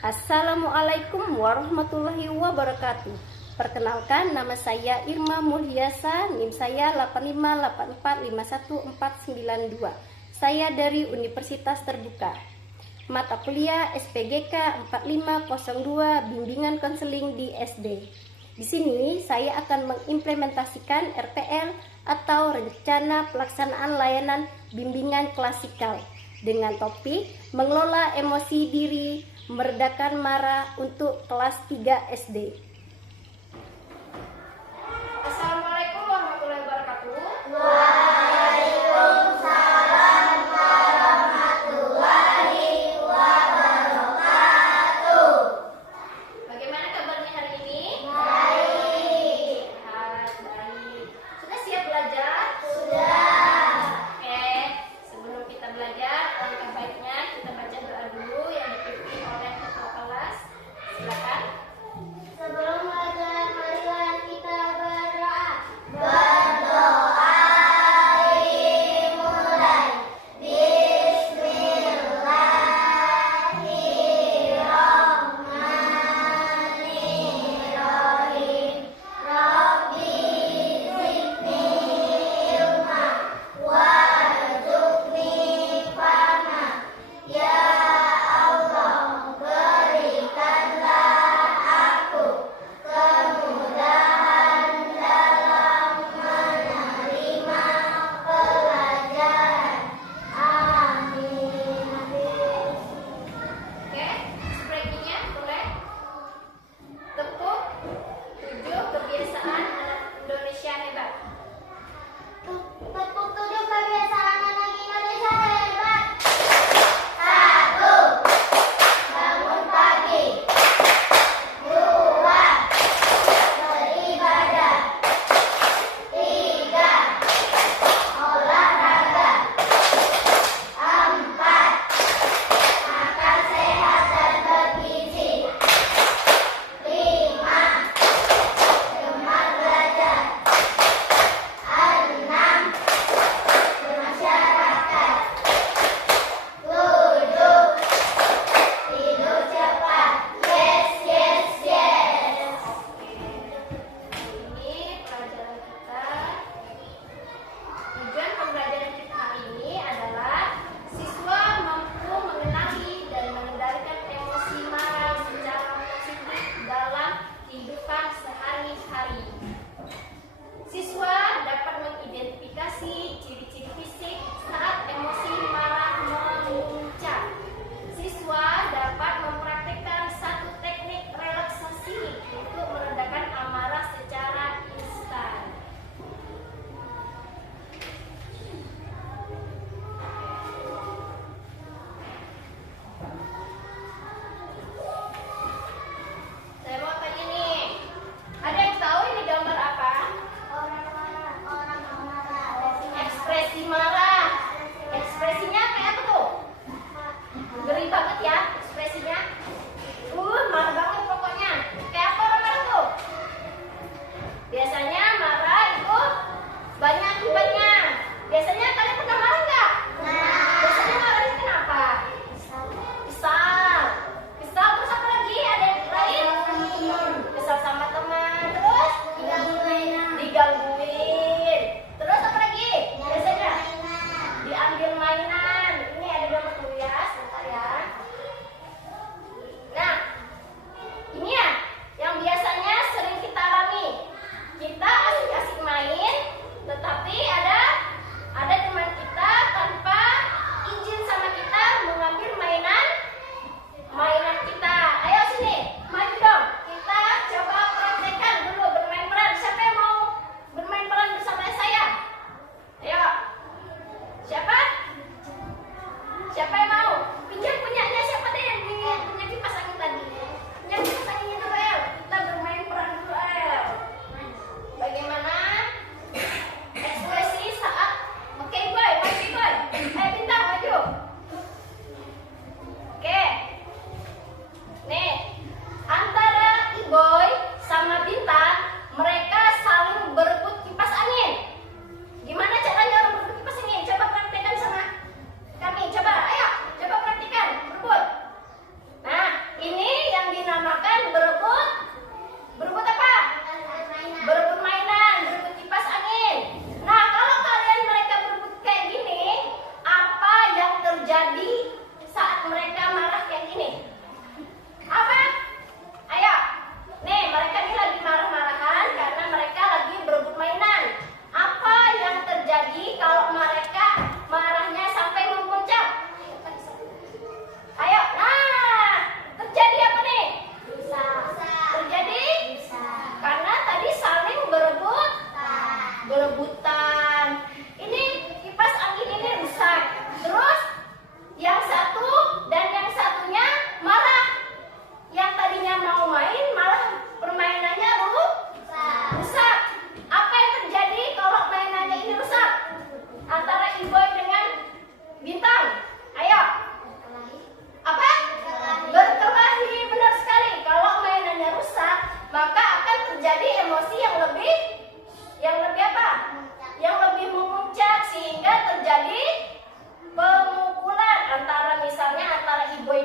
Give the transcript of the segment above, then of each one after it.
Assalamualaikum warahmatullahi wabarakatuh. Perkenalkan, nama saya Irma Mulhiasa, NIM saya 858451492. Saya dari Universitas Terbuka. Mata kuliah SPGK 4502 Bimbingan Konseling di SD. Di sini saya akan mengimplementasikan RPL atau Rencana Pelaksanaan Layanan Bimbingan Klasikal dengan topik mengelola emosi diri, meredakan marah untuk kelas 3 SD. Assalamualaikum warahmatullahi wabarakatuh. Waalaikumsalam warahmatullahi wabarakatuh. Bagaimana kabarnya hari ini? Baik. Baik. Sudah siap belajar? Sudah. Oke, sebelum kita belajar, alangkah baiknya kita baca doa dulu yang dipimpin oleh ketua kelas. Silakan. Sebelum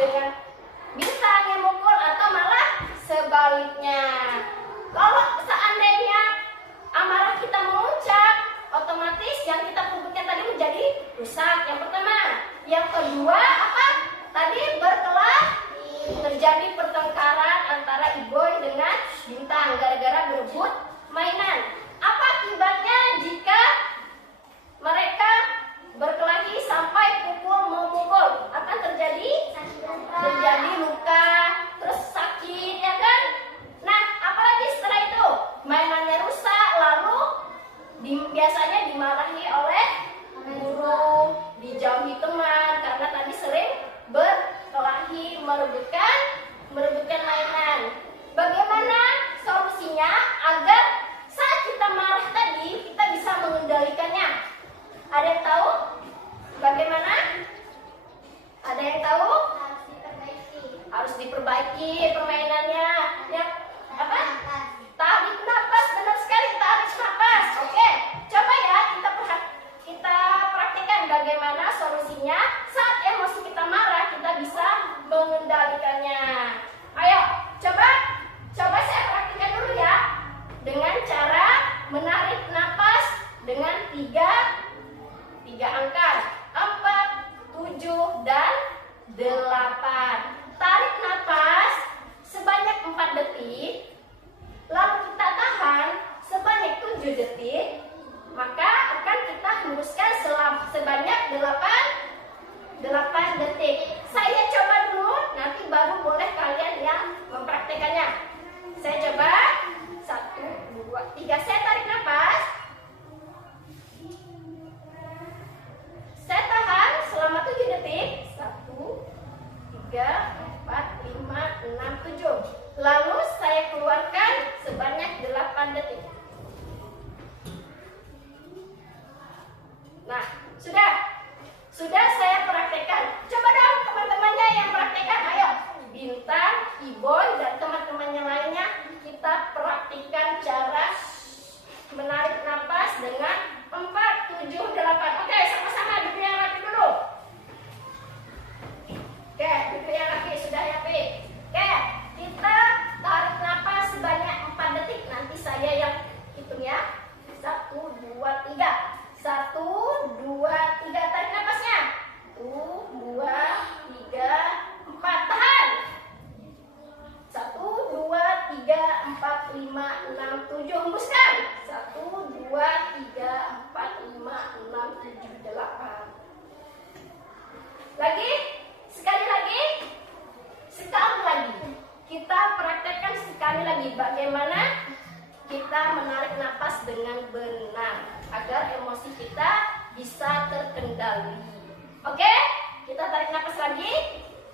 dengan bintang yang mukul atau malah sebaliknya. Kalau seandainya amarah kita memuncak, otomatis yang kita perbutkan tadi menjadi rusak. Yang pertama. Yang kedua apa? Tadi berkelahi, terjadi pertengkaran antara Iboy dengan Bintang gara-gara berebut mainan. Apa akibatnya jika mereka berkelahi sampai pukul memukul? Akan terjadi luka, terus sakit, ya kan? Nah, apalagi setelah itu mainannya rusak, lalu biasanya dimarahi oleh guru, dijauhi teman karena tadi sering berkelahi merebutkan mainan. Bagaimana solusinya agar saat kita marah tadi kita bisa mengendalikannya? Ada yang tahu? Bagaimana? Ada yang tahu? Harus diperbaiki permainannya. Ya, apa? Tarik nafas, benar sekali, tarik nafas. Oke, coba ya kita praktikkan bagaimana solusinya saat emosi kita marah kita bisa mengendalikannya. Ayo, coba saya praktikkan dulu ya dengan cara menarik nafas dengan tiga angka 4, 7, dan 8. Tarik nafas sebanyak 4 detik, lalu kita tahan sebanyak 7 detik, maka akan kita hembuskan sebanyak 8 detik. Saya coba dulu, nanti baru boleh kalian yang mempraktekannya. Saya coba 1, 2, 3. Saya tarik nafas. Saya tahan selama 7 detik. 1, 3, 4, 5, 6, 7. Lalu saya keluarkan sebanyak 8 detik. Nah, sudah saya praktekkan. Coba dong teman-temannya yang praktekkan. Ayo, Bintang, Iboy, dan teman-teman yang lainnya, kita praktikkan cara menarik napas dengan 4, 7, 8. Oke, sama-sama duduk yang rapi dulu. Oke, duduk yang rapi, sudah ya, Pi? Oke, kita tarik napas sebanyak 4 detik. Nanti saya yang hitung ya. 1, 2, 3. 1, 2, 3. Tarik napasnya. 1, 2, 3, 4. Tahan. 1, 2, 3, 4, 5, 6, 7. Hembuskan. 1, 2, 3, 4, 5, 6, 7, 8. Lagi. Sekali lagi. Kita praktekkan sekali lagi bagaimana kita menarik napas dengan benar agar emosi kita bisa terkendali. Oke? Kita tarik napas lagi.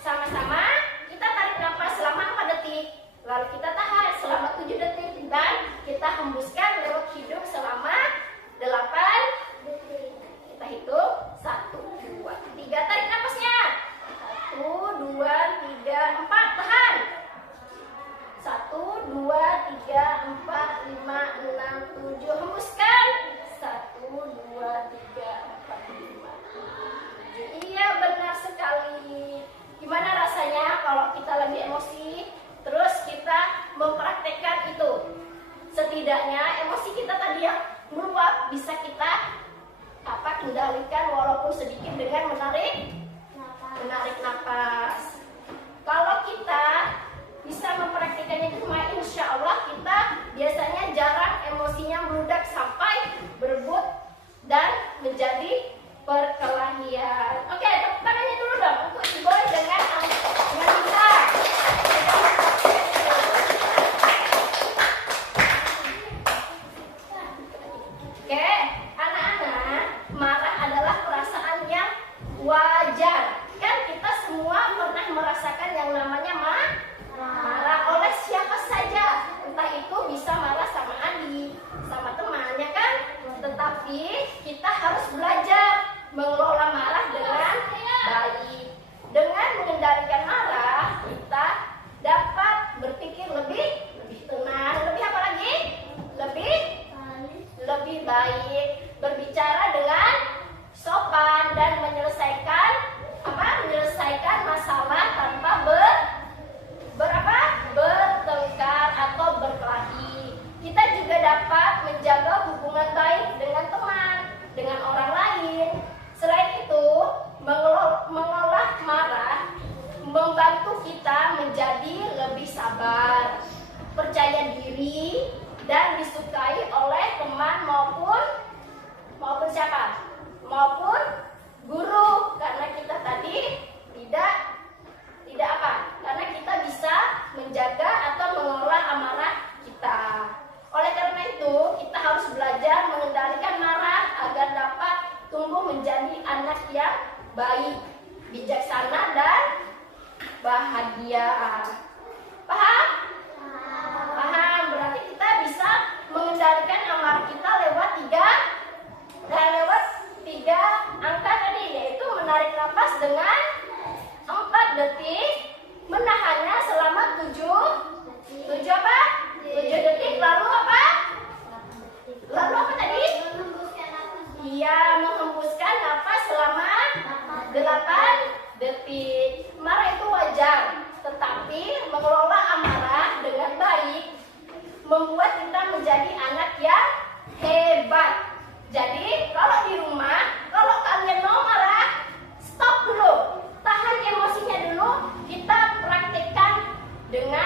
Sama-sama. Kita tarik napas selama 4 detik. Lalu kita tahan selama 7 detik dan kita hembuskan lewat hidung selama 8 detik. Kita hitung 1, 2, 3. Tarik napasnya. 1, 2, 3, 4. Tahan. 1, 2, 3, 4, 5, 6, 7. Hembuskan. 1, 2, 3, 4, 5, 7. Iya, benar sekali. Gimana rasanya kalau kita lagi emosi, terus kita mempraktekkan itu? Setidaknya emosi kita tadi yang meluap bisa kita kendalikan walaupun sedikit dengan menarik napas. Kalau kita bisa mempraktikannya di rumah, insya Allah kita biasanya jarang emosinya meludak sampai berebut dan menjadi perkelahian. Oke, tepuk tangannya dulu dong untuk Iboy dengan kita. Oke, anak-anak, marah adalah perasaan yang wajar. Kan kita semua pernah merasakan yang namanya marah oleh siapa saja. Entah itu bisa marah sama adik, sama teman, ya kan? Tetapi kita harus belajar mengelola marah dengan baik. Dengan mengendalikan marah, kita dapat berpikir lebih tenang. Lebih apa lagi? Lebih baik. Berbicara dengan sopan dan menyelesaikan masalah tanpa kebahagiaan. Paham? Paham. Berarti kita bisa mengendalikan amarah kita lewat tiga angka tadi, yaitu menarik nafas dengan 4 detik, menahannya selama 7 apa? 7 detik, lalu apa? Lalu apa tadi? Iya, menghembuskan nafas selama 8 detik. Marah itu wajar, tetapi mengelola amarah dengan baik membuat kita menjadi anak yang hebat. Jadi, kalau di rumah, kalau kalian mau marah, stop dulu. Tahan emosinya dulu, kita praktikkan dengan